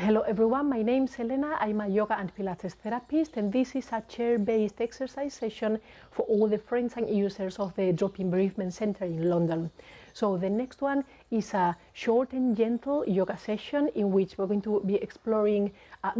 Hello everyone, my name is Elena. I'm a yoga and Pilates therapist, and this is a chair-based exercise session for all the friends and users of the Drop-in Bereavement Center in London. So the next one is a short and gentle yoga session in which we're going to be exploring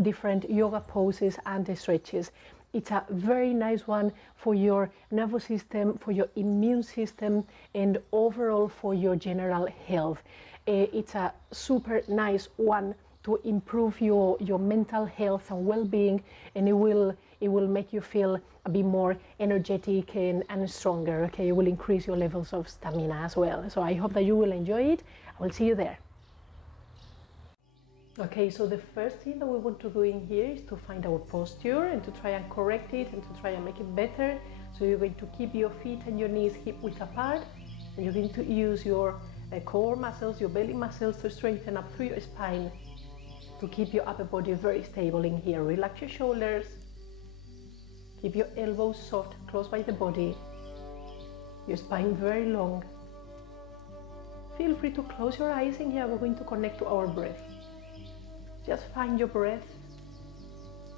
different yoga poses and stretches. It's a very nice one for your nervous system, for your immune system, and overall for your general health. It's a super nice one to improve your mental health and well-being, and it will make you feel a bit more energetic and stronger. Okay, it will increase your levels of stamina as well. So I hope that you will enjoy it. I will see you there. Okay, so the first thing that we want to do in here is to find our posture and to try and correct it and to try and make it better. So you're going to keep your feet and your knees hip-width apart, and you're going to use your core muscles, your belly muscles, to straighten up through your spine, to keep your upper body very stable in here. Relax your shoulders, keep your elbows soft, close by the body, your spine very long. Feel free to close your eyes in here. We're going to connect to our breath. Just find your breath.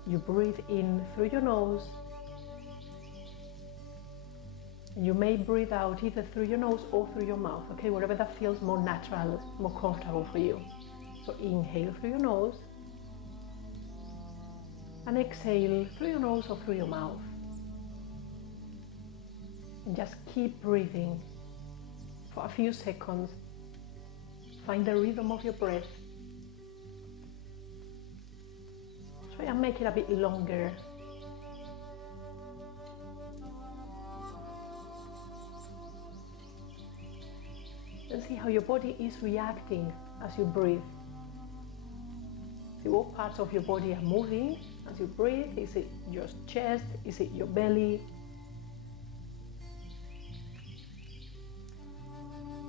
You breathe in through your nose, and you may breathe out either through your nose or through your mouth, okay, wherever that feels more natural, more comfortable for you. So inhale through your nose and exhale through your nose or through your mouth. And just keep breathing for a few seconds. Find the rhythm of your breath. Try and make it a bit longer. And see how your body is reacting as you breathe. See what parts of your body are moving as you breathe. Is it your chest? Is it your belly?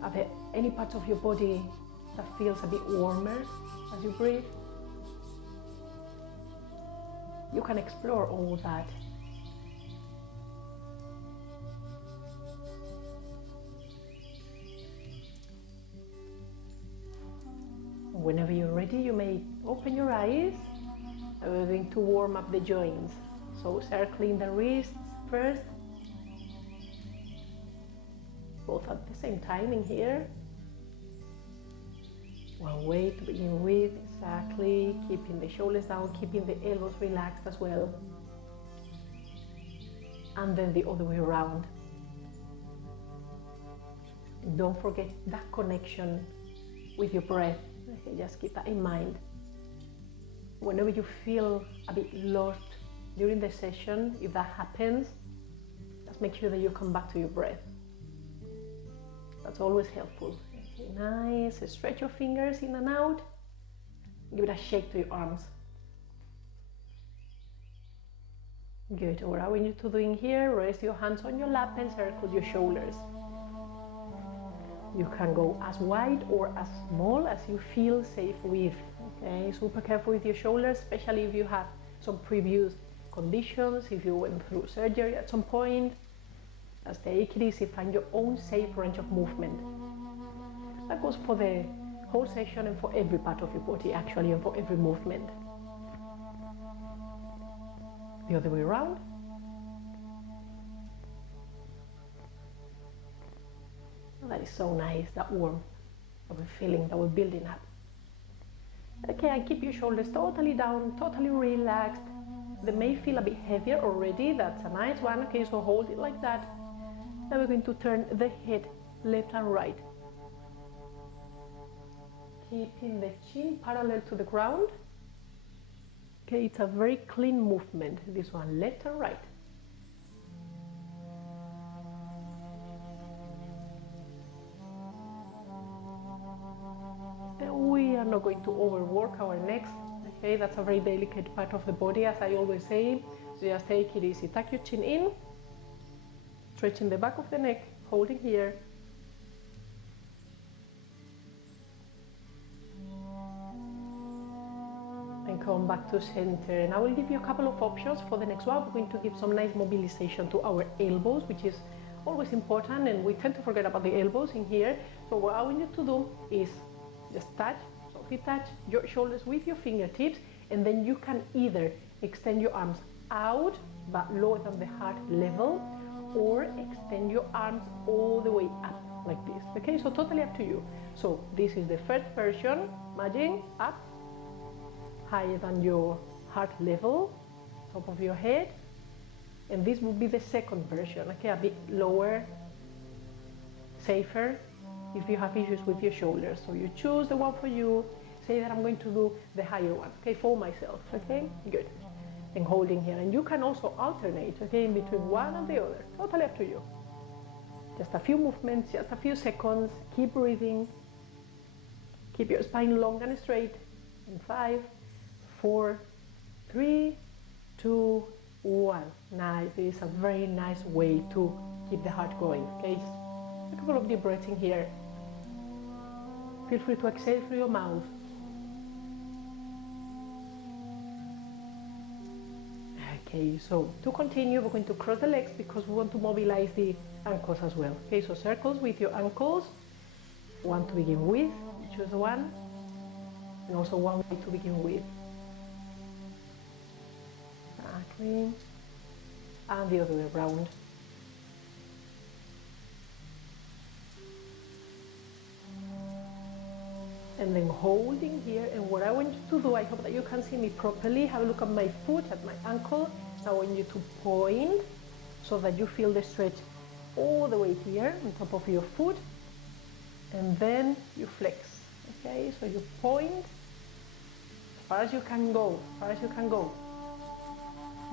Are there any parts of your body that feels a bit warmer as you breathe? You can explore all that. Whenever you're ready, you may open your eyes. We're going to warm up the joints. So circling the wrists first, both at the same time in here. One way to begin with, exactly. Keeping the shoulders down, keeping the elbows relaxed as well. And then the other way around. Don't forget that connection with your breath. Okay, just keep that in mind. Whenever you feel a bit lost during the session, if that happens, just make sure that you come back to your breath. That's always helpful. Okay, nice. Stretch your fingers in and out. Give it a shake to your arms. Good. What I want you to do in here, rest your hands on your lap and circle your shoulders. You can go as wide or as small as you feel safe with. Okay, super careful with your shoulders, especially if you have some previous conditions, if you went through surgery at some point. Just take it easy, find your own safe range of movement. That goes for the whole session and for every part of your body actually, and for every movement. The other way around. That is so nice, that warmth that we're feeling, that we're building up. Okay, and keep your shoulders totally down, totally relaxed. They may feel a bit heavier already, that's a nice one. Okay, so hold it like that. Now we're going to turn the head left and right. Keeping the chin parallel to the ground. Okay, it's a very clean movement, this one, left and right. We are not going to overwork our necks. Okay, that's a very delicate part of the body, as I always say. So just take it easy. Tuck your chin in, stretching the back of the neck, holding here. And come back to center. And I will give you a couple of options for the next one. We're going to give some nice mobilization to our elbows, which is always important, and we tend to forget about the elbows in here. So what I want you to do is just touch, so if you touch your shoulders with your fingertips, and then you can either extend your arms out but lower than the heart level, or extend your arms all the way up like this. Okay, so totally up to you. So this is the first version, imagine up, higher than your heart level, top of your head. And this would be the second version, okay, a bit lower, safer if you have issues with your shoulders. So you choose the one for you. Say that I'm going to do the higher one, okay, for myself, okay, good. And holding here, and you can also alternate, okay, in between one and the other, totally up to you. Just a few movements, just a few seconds, keep breathing, keep your spine long and straight, in 5, 4, 3, 2, 1. Nice, this is a very nice way to keep the heart going, okay, just a couple of deep breaths in here. Feel free to exhale through your mouth. Okay, so to continue, we're going to cross the legs because we want to mobilize the ankles as well. Okay, so circles with your ankles. One to begin with, choose one, and also one way to begin with. Exactly. And the other way around. And then holding here, and what I want you to do, I hope that you can see me properly, have a look at my foot, at my ankle. Now I want you to point so that you feel the stretch all the way here on top of your foot, and then you flex, okay? So you point as far as you can go, as far as you can go.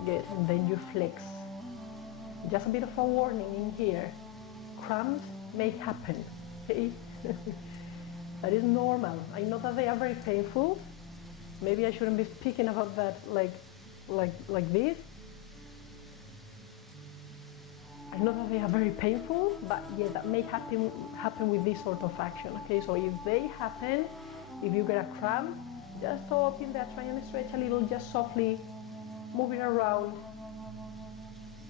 Good, and then you flex. Just a bit of a warning in here, cramps may happen, okay? That is normal. I know that they are very painful. Maybe I shouldn't be speaking about that like this. I know that they are very painful, but yeah, that may happen with this sort of action. Okay, so if they happen, if you get a cramp, just stop in there, try and stretch a little, just softly move it around,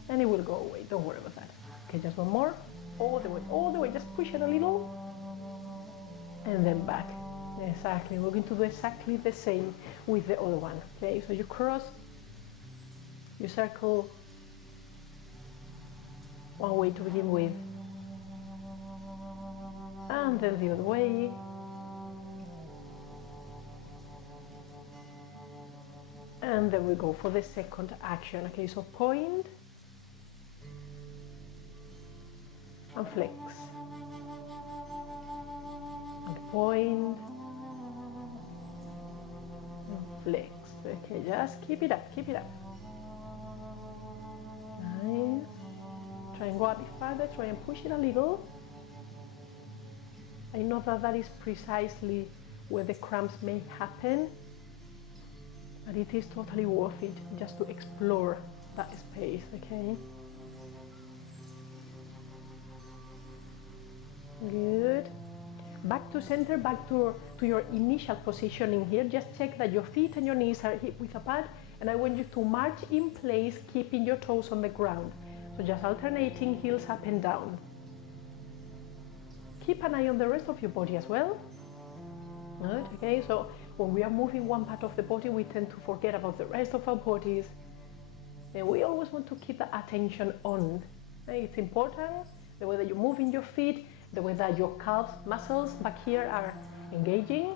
and it will go away. Don't worry about that. Okay, just one more, all the way, just push it a little. And then back. Exactly. We're going to do exactly the same with the other one. Okay, so you cross, you circle, one way to begin with, and then the other way. And then we go for the second action. Okay, so point and flex. Point and flex. Okay, just keep it up, keep it up. Nice. Try and go a bit further, try and push it a little. I know that that is precisely where the cramps may happen, but it is totally worth it just to explore that space, okay? Good. Back to center, back to your initial positioning here. Just check that your feet and your knees are hip width apart, and I want you to march in place, keeping your toes on the ground. So just alternating heels up and down. Keep an eye on the rest of your body as well. Good, okay, so when we are moving one part of the body, we tend to forget about the rest of our bodies. And we always want to keep the attention on. It's important, the way that you're moving your feet, the way that your calves muscles back here are engaging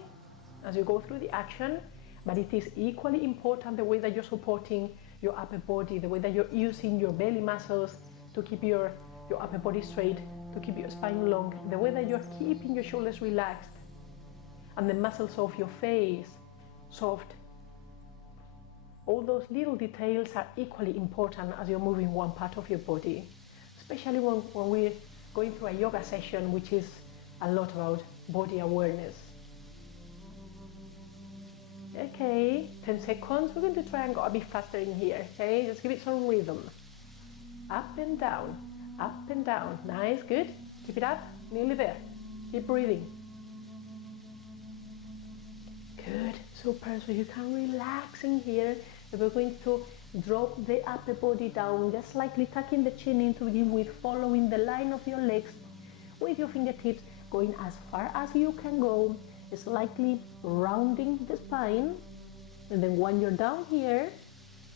as you go through the action, but it is equally important the way that you're supporting your upper body, the way that you're using your belly muscles to keep your upper body straight, to keep your spine long, the way that you're keeping your shoulders relaxed and the muscles of your face soft. All those little details are equally important as you're moving one part of your body, especially when we're going through a yoga session, which is a lot about body awareness. Okay, 10 seconds. We're going to try and go a bit faster in here, okay? Just give it some rhythm. Up and down, up and down. Nice, good. Keep it up, nearly there. Keep breathing. Good, super. So you can relax in here. We're going to drop the upper body down, just slightly tucking the chin in to begin with, following the line of your legs with your fingertips, going as far as you can go, slightly rounding the spine. And then when you're down here,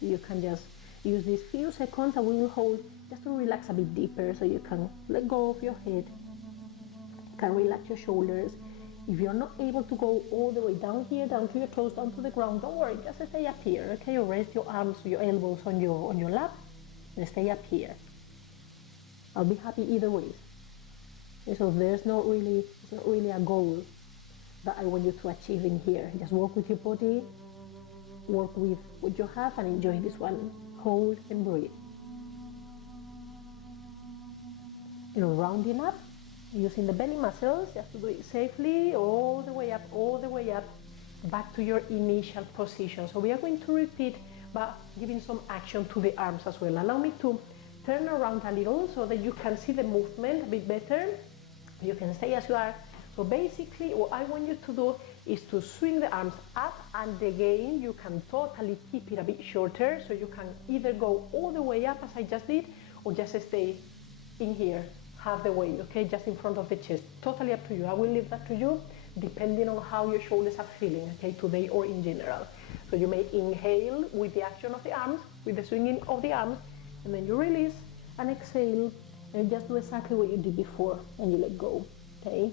you can just use these few seconds and we will hold just to relax a bit deeper, so you can let go of your head, you can relax your shoulders. If you're not able to go all the way down here, down to your toes, down to the ground, don't worry, just stay up here, okay? Or rest your arms, your elbows on your lap, and stay up here. I'll be happy either way. Okay, so there's not really a goal that I want you to achieve in here. Just work with your body, work with what you have, and enjoy this one. Hold and breathe. Rounding up, using the belly muscles, just to do it safely, all the way up, back to your initial position. So we are going to repeat, but giving some action to the arms as well. Allow me to turn around a little so that you can see the movement a bit better. You can stay as you are. So basically what I want you to do is to swing the arms up, and again you can totally keep it a bit shorter, so you can either go all the way up as I just did, or just stay in here half the way, okay, just in front of the chest. Totally up to you. I will leave that to you depending on how your shoulders are feeling, okay, today or in general. So you may inhale with the action of the arms, with the swinging of the arms, and then you release and exhale and just do exactly what you did before, and you let go, okay?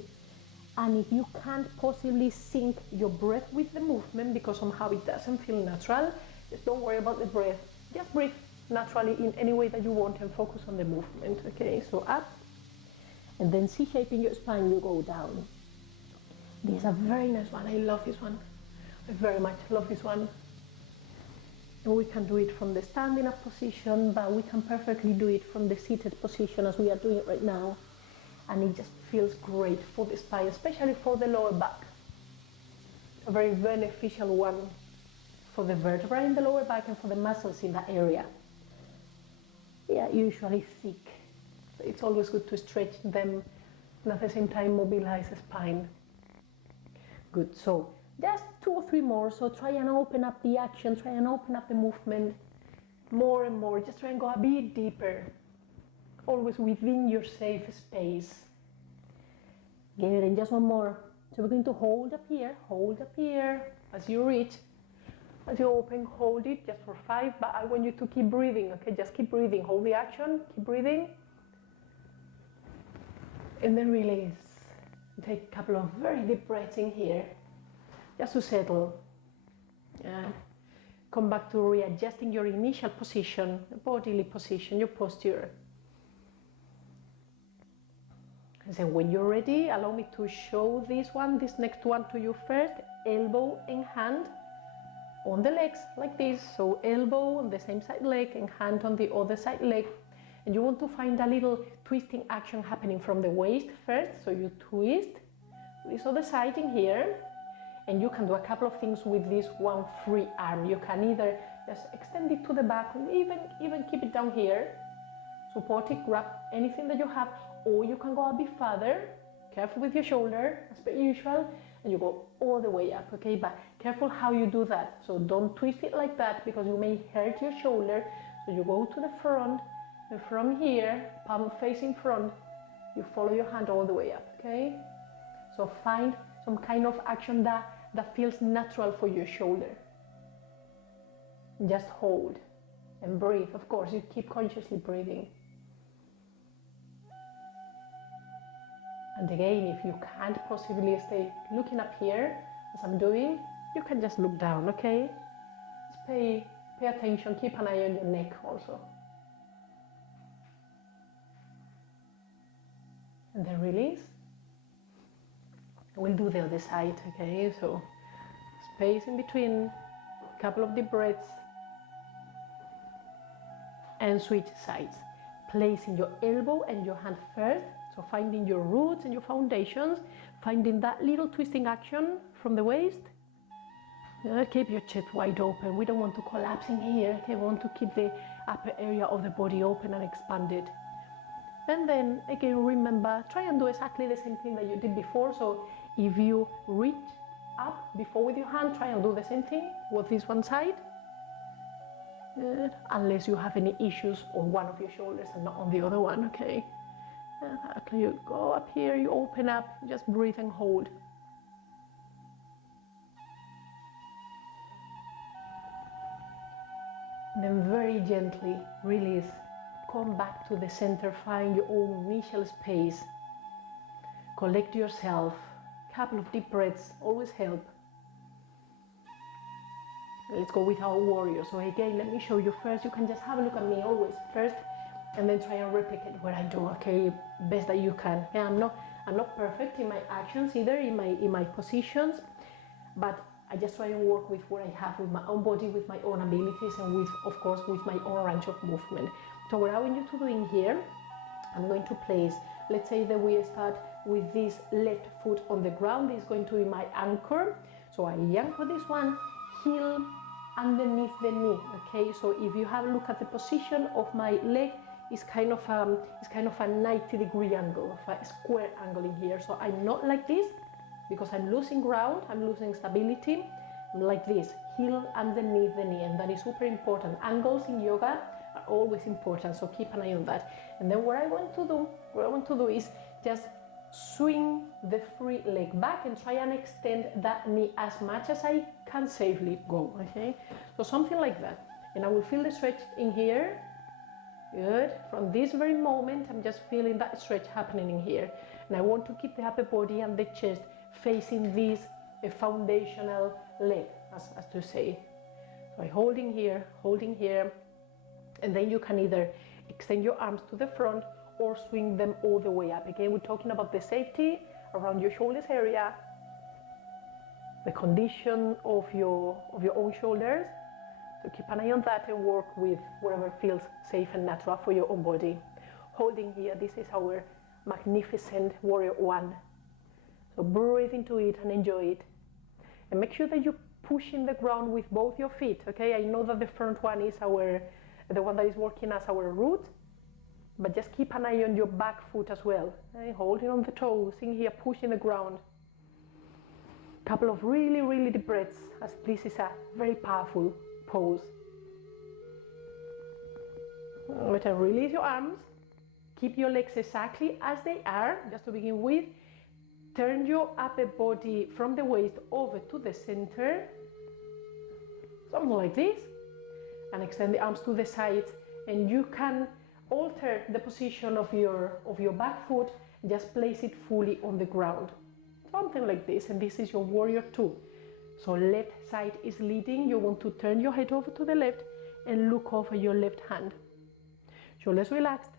And if you can't possibly sync your breath with the movement because somehow it doesn't feel natural, just don't worry about the breath. Just breathe naturally in any way that you want and focus on the movement, okay? So up, and then C-shaping your spine, you go down. This is a very nice one. I love this one. I very much love this one. And we can do it from the standing up position, but we can perfectly do it from the seated position as we are doing it right now. And it just feels great for the spine, especially for the lower back. A very beneficial one for the vertebra in the lower back and for the muscles in that area. They are usually thick, so it's always good to stretch them and at the same time mobilize the spine. Good, so just 2 or 3 more, so try and open up the action, try and open up the movement more and more, just try and go a bit deeper. Always within your safe space. Good, and just one more. So we're going to hold up here as you reach. As you open, hold it just for 5, but I want you to keep breathing, okay? Just keep breathing, hold the action, keep breathing. And then release. Take a couple of very deep breaths in here, just to settle. Come back to readjusting your initial position, bodily position, your posture. And then when you're ready, allow me to show this next one to you first. Elbow and hand on the legs like this. So elbow on the same side leg and hand on the other side leg. And you want to find a little twisting action happening from the waist first. So you twist this other side in here. And you can do a couple of things with this one free arm. You can either just extend it to the back, or even keep it down here. Support it, grab anything that you have, or you can go a bit further. Careful with your shoulder, as per usual, and you go all the way up, okay? But careful how you do that. So don't twist it like that because you may hurt your shoulder. So you go to the front, and from here, palm facing front, you follow your hand all the way up, okay? So find some kind of action that feels natural for your shoulder. Just hold and breathe. Of course, you keep consciously breathing. And again, if you can't possibly stay looking up here, as I'm doing, you can just look down, okay? Just pay attention, keep an eye on your neck also. And then release. We'll do the other side, okay? So space in between, a couple of deep breaths, and switch sides. Placing your elbow and your hand first, so finding your roots and your foundations, finding that little twisting action from the waist. Keep your chest wide open. We don't want to collapse in here, okay? We want to keep the upper area of the body open and expanded. And then again, remember, try and do exactly the same thing that you did before. So if you reach up before with your hand, try and do the same thing with this one side. Unless you have any issues on one of your shoulders and not on the other one, okay? You go up here, you open up, just breathe and hold. Then very gently release. Come back to the center, find your own initial space. Collect yourself. A couple of deep breaths always help. Let's go with our warrior. So again, let me show you first. You can just have a look at me always first, and then try and replicate what I do. Okay, best that you can. Yeah, I'm not perfect in my actions either, in my positions, but I just try and work with what I have, with my own body, with my own abilities, and with, of course, with my own range of movement. So what I want you to do in here, I'm going to place, let's say that we start with this left foot on the ground. This is going to be my anchor. So I anchor this one, heel underneath the knee. Okay, so if you have a look at the position of my leg, it's kind of a 90-degree angle, a square angle in here. So I'm not like this because I'm losing ground, I'm losing stability. I'm like this, heel underneath the knee, and that is super important. Angles in yoga are always important, so keep an eye on that. And then what I want to do is just swing the free leg back and try and extend that knee as much as I can safely go. Okay, so something like that, and I will feel the stretch in here. Good. From this very moment, I'm just feeling that stretch happening in here, and I want to keep the upper body and the chest facing this foundational leg, as to say. So I'm holding here, and then you can either extend your arms to the front or swing them all the way up. Again, we're talking about the safety around your shoulders area, the condition of your own shoulders. So keep an eye on that and work with whatever feels safe and natural for your own body. Holding here, this is our magnificent warrior one. So breathe into it and enjoy it. And make sure that you push in the ground with both your feet, okay? I know that the front one is the one that is working as our root, but just keep an eye on your back foot as well. Okay? Holding on the toes, in here, pushing the ground. Couple of really, really deep breaths, as this is a very powerful pose. Let her release your arms. Keep your legs exactly as they are, just to begin with. Turn your upper body from the waist over to the center, something like this, and extend the arms to the sides. And you can alter the position of your back foot, just place it fully on the ground, something like this. And this is your warrior two. So left side is leading. You want to turn your head over to the left and look over your left hand. Shoulders relaxed.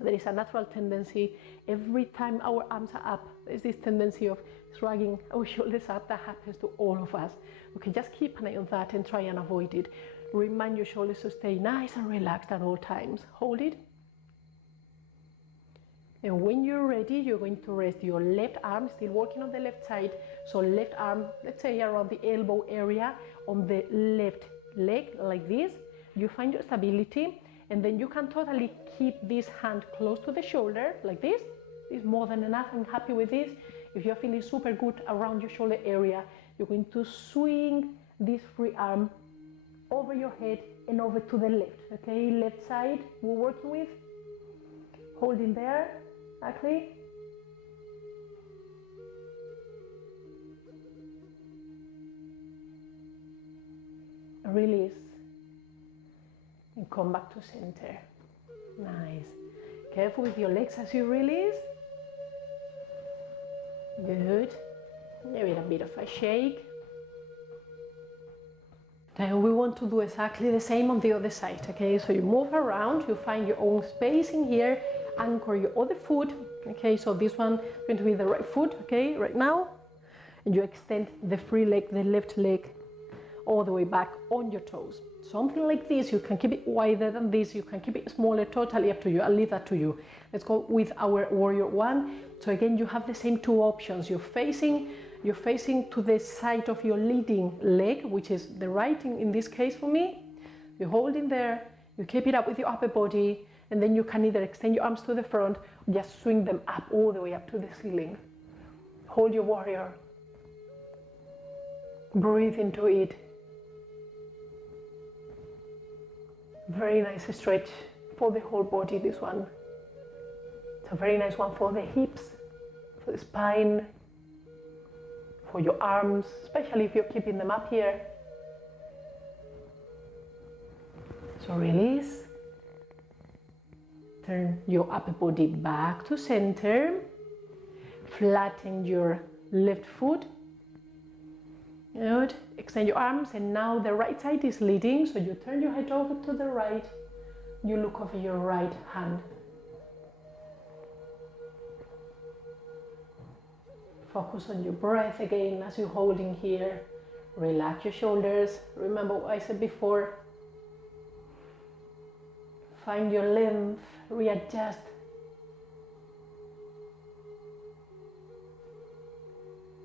There is a natural tendency every time our arms are up. There's this tendency of shrugging our shoulders up. That happens to all of us. Okay, just keep an eye on that and try and avoid it. Remind your shoulders to stay nice and relaxed at all times. Hold it. And when you're ready, you're going to rest your left arm, still working on the left side. So left arm, let's say around the elbow area, on the left leg, like this. You find your stability, and then you can totally keep this hand close to the shoulder, like this. This is more than enough. I'm happy with this. If you're feeling super good around your shoulder area, you're going to swing this free arm over your head and over to the left. Okay, left side we're working with. Holding there. Exactly. Release and come back to center. Nice. Careful with your legs as you release. Good. Give it a bit of a shake. Then we want to do exactly the same on the other side. Okay, so you move around, you find your own space in here. Anchor your other foot. Okay, so this one is going to be the right foot, okay, right now. And you extend the free leg, the left leg, all the way back on your toes. Something like this. You can keep it wider than this, you can keep it smaller, totally up to you. I'll leave that to you. Let's go with our warrior one. So again, you have the same two options. You're facing to the side of your leading leg, which is the right in this case for me. You're holding there, you keep it up with your upper body, and then you can either extend your arms to the front or just swing them up all the way up to the ceiling. Hold your warrior. Breathe into it. Very nice stretch for the whole body, this one. It's a very nice one for the hips, for the spine, for your arms, especially if you're keeping them up here. So release. Turn your upper body back to center. Flatten your left foot. Good. Extend your arms, and now the right side is leading, so you turn your head over to the right. You look over your right hand. Focus on your breath again as you're holding here. Relax your shoulders. Remember what I said before. Find your length, readjust.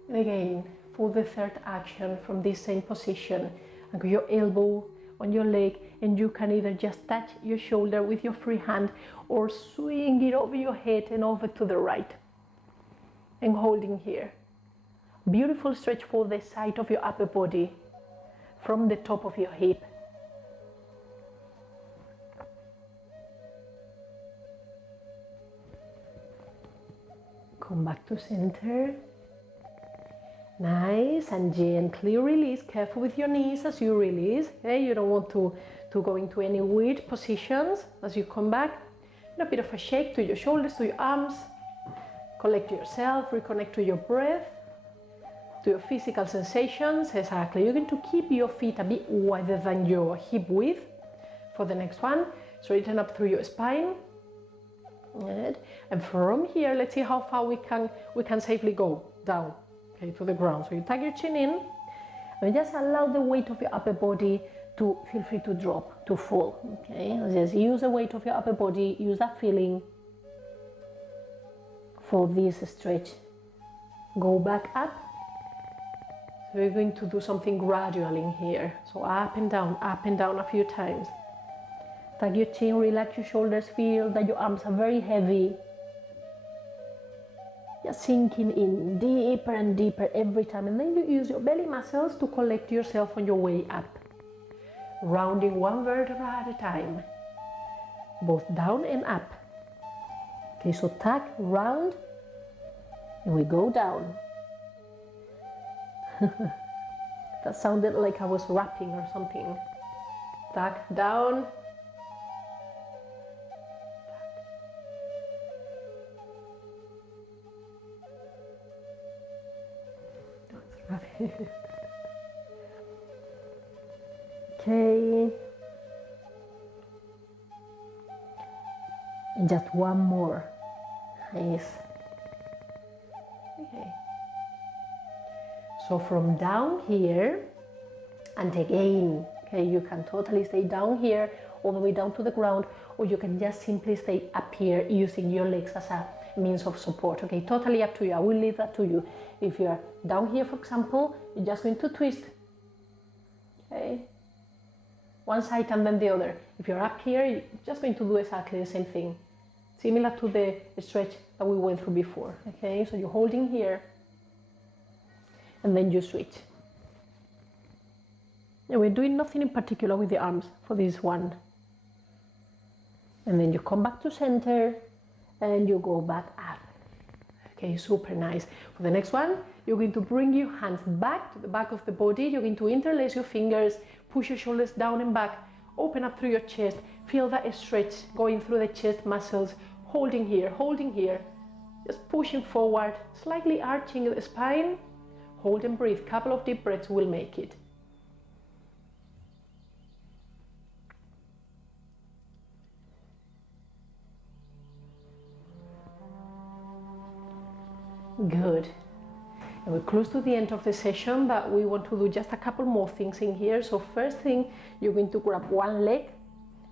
And again, for the third action from this same position, anchor your elbow on your leg, and you can either just touch your shoulder with your free hand or swing it over your head and over to the right. And holding here. Beautiful stretch for the side of your upper body from the top of your hip. Come back to center. Nice, and gently release. Careful with your knees as you release. Okay? You don't want to go into any weird positions as you come back. And a bit of a shake to your shoulders, to your arms. Collect yourself, reconnect to your breath, to your physical sensations. Exactly. You're going to keep your feet a bit wider than your hip width for the next one. Straighten up through your spine. Good. And from here, let's see how far we can safely go down, okay, to the ground. So you tuck your chin in, and just allow the weight of your upper body to feel free to drop, to fall. Okay, just use the weight of your upper body, use that feeling for this stretch. Go back up. So we're going to do something gradual in here. So up and down a few times. Tuck your chin, relax your shoulders, feel that your arms are very heavy. Just sinking in deeper and deeper every time. And then you use your belly muscles to collect yourself on your way up. Rounding one vertebra at a time. Both down and up. Okay, so tuck, round, and we go down. That sounded like I was rapping or something. Tuck, down. Okay, and just one more. Nice. Okay, so from down here and again, okay, you can totally stay down here all the way down to the ground, or you can just simply stay up here using your legs as a means of support. Okay, totally up to you. I will leave that to you. If you're down here, for example, you're just going to twist, okay, one side and then the other. If you're up here, you're just going to do exactly the same thing, similar to the stretch that we went through before. Okay, so you're holding here and then you switch. And we're doing nothing in particular with the arms for this one. And then you come back to center and you go back up. Okay, super nice. For the next one, you're going to bring your hands back to the back of the body. You're going to interlace your fingers, push your shoulders down and back, open up through your chest. Feel that stretch going through the chest muscles, holding here, just pushing forward, slightly arching the spine. Hold and breathe. Couple of deep breaths will make it. Good. And we're close to the end of the session, but we want to do just a couple more things in here. So first thing, you're going to grab one leg,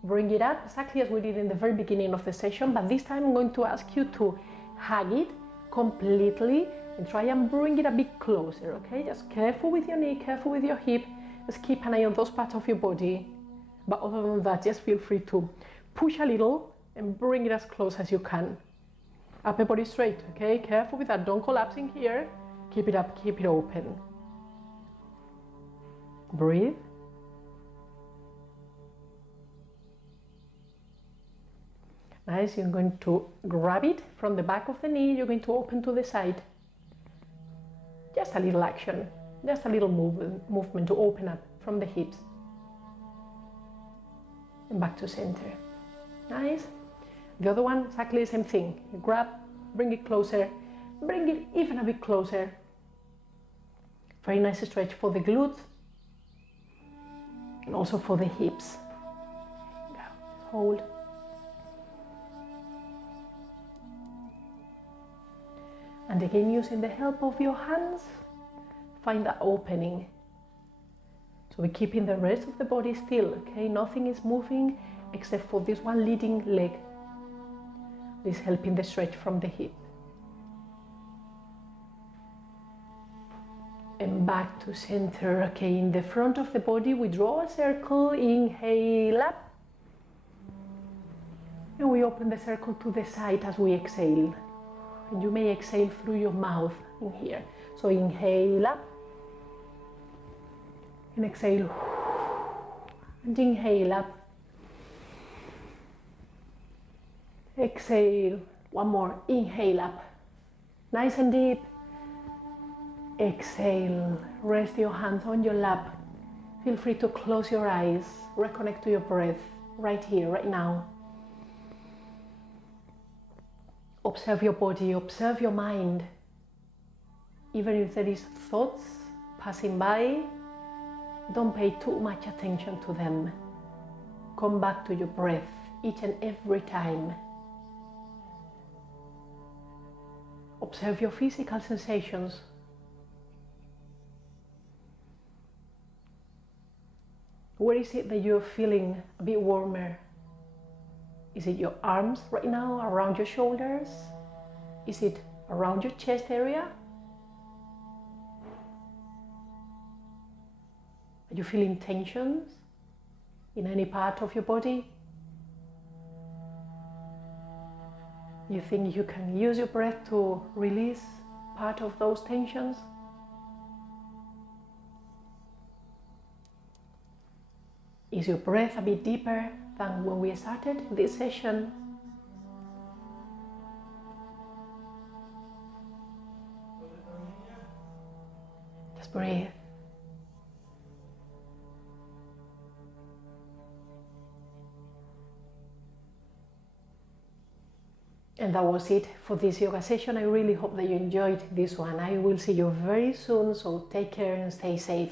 bring it up exactly as we did in the very beginning of the session, but this time I'm going to ask you to hug it completely and try and bring it a bit closer, okay? Just careful with your knee, careful with your hip. Just keep an eye on those parts of your body. But other than that, just feel free to push a little and bring it as close as you can. Upper body straight, okay? Careful with that, don't collapse in here. Keep it up, keep it open. Breathe. Nice, you're going to grab it from the back of the knee, you're going to open to the side. Just a little action, just a little movement to open up from the hips. and back to center. Nice. The other one, exactly the same thing. You grab, bring it closer, bring it even a bit closer. Very nice stretch for the glutes and also for the hips. Hold. And again, using the help of your hands, find that opening. So we're keeping the rest of the body still, okay? Nothing is moving except for this one leading leg. This is helping the stretch from the hip. And back to center, okay? In the front of the body, we draw a circle, inhale up. And we open the circle to the side as we exhale. And you may exhale through your mouth in here. So inhale up. And exhale. And inhale up. Exhale. One more. Inhale up. Nice and deep. Exhale. Rest your hands on your lap. Feel free to close your eyes. Reconnect to your breath right here, right now. Observe your body, observe your mind. Even if there is thoughts passing by, don't pay too much attention to them. Come back to your breath each and every time. Observe your physical sensations. Where is it that you're feeling a bit warmer? Is it your arms right now, around your shoulders? Is it around your chest area? Are you feeling tensions in any part of your body? You think you can use your breath to release part of those tensions? Is your breath a bit deeper than when we started this session? Just breathe. And that was it for this yoga session. I really hope that you enjoyed this one. I will see you very soon, so take care and stay safe.